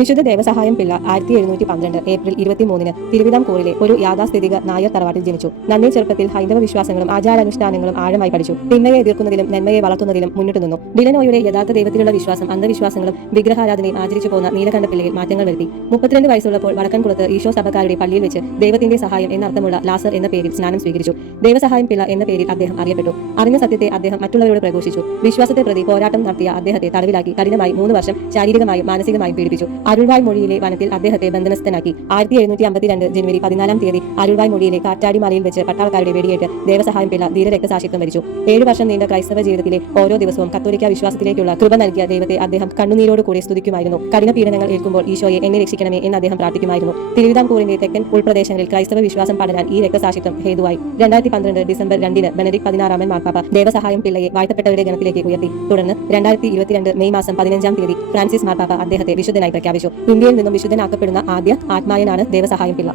വിശുദ്ധ ദേവസഹായം പിള്ള 1712 ഏപ്രിൽ 23 തിരുവിതാംകൂറിലെ ഒരു യാഥാസ്ഥിതിക നായർ തറവാട്ടിൽ ജനിച്ചു. നന്നേ ചെറുപ്പത്തിൽ ഹൈന്ദവ വിശ്വാസങ്ങളും ആചാരാനുഷ്ഠാനങ്ങളും ആഴമായി പഠിച്ചു. തിന്മയെ എതിർക്കുന്നതിലും നന്മയെ വളർത്തുന്നതിലും മുന്നിട്ട് നിന്നു. ഡിലനോയുടെ യഥാർത്ഥ ദൈവത്തിലുള്ള വിശ്വാസം അന്ധവിശ്വാസങ്ങളും വിഗ്രഹാരാധനയും ആചരിച്ചു പോന്ന നീലകണ്ഠപിള്ളയിൽ മാറ്റങ്ങൾ വരുത്തി. 32 വയസ്സുള്ളപ്പോൾ വടക്കൻകുളത്ത് ഈശോ സഭക്കാരുടെ പള്ളിയിൽ വെച്ച് ദൈവത്തിന്റെ സഹായം എന്നർത്ഥമുള്ള ലാസർ എന്ന പേരിൽ സ്നാനം സ്വീകരിച്ചു. ദേവസഹായം പിള്ള എന്ന പേരിൽ അദ്ദേഹം അറിയപ്പെട്ടു. അറിഞ്ഞ സത്യത്തെ അദ്ദേഹം മറ്റുള്ളവരോട് പ്രഘോഷിച്ചു. വിശ്വാസത്തെ പ്രതി പോരാട്ടം നടത്തിയ അദ്ദേഹത്തെ തടവിലാക്കി കഠിനമായി 3 വർഷം ശാരീരികമായും മാനസികമായും പീഡിപ്പിച്ചു. അരുൾവായ് മൊഴിയിലെ വനത്തിൽ അദ്ദേഹത്തെ ബന്ധനസ്ഥനാക്കി. 1752 ജനുവരി 14 അരുൾവായ് മൊഴിയിലെ കാറ്റാടിമലയിൽ വെച്ച് പട്ടാളക്കാരുടെ വെടിയേറ്റ് ദേവസഹായം പിള്ള ധീരരക്തസാക്ഷിത്വം വരിച്ചു. 7 വർഷം നീണ്ട ക്രൈസ്തവ ജീവിതത്തിലെ ഓരോ ദിവസവും കത്തോലിക്ക വിശ്വാസത്തിലേക്കുള്ള കൃപ നൽകിയ ദൈവത്തെ അദ്ദേഹം കണ്ണുനീരോട് കൂടി സ്തുതിക്കുമായിരുന്നു. കഠിന പീഡനങ്ങൾ ഏൽക്കുമ്പോൾ ഈശോയെ എന്നെ രക്ഷിക്കണമേ എന്ന് അദ്ദേഹം പ്രാർത്ഥിക്കുമായിരുന്നു. തിരുവിതാംകൂറിന്റെ തെക്കൻ ഉൾപ്രദേശങ്ങളിൽ ക്രൈസ്തവ വിശ്വാസം പടരാൻ ഈ രക്തസാക്ഷിത്വം ഹേതുവായി. 2012 ഡിസംബർ 2 ബെനഡിക്ട് 16 മാർപ്പാപ്പ ദേവസഹായം പിള്ളയെ വാഴ്ത്തപ്പെട്ടവരുടെ ഗണത്തിലേക്ക് ഉയർത്തി. തുടർന്ന് 2022 മെയ് മാസം 15 ഫ്രാൻസിസ് മാർപ്പാപ്പ അദ്ദേഹത്തെ വിശുദ്ധനായി പ്രഖ്യാപിച്ചു. ഇന്ത്യയിൽ നിന്നും വിശുദ്ധനാക്കപ്പെടുന്ന ആദ്യ ആത്മായനാണ് ദേവസഹായം പിള്ള.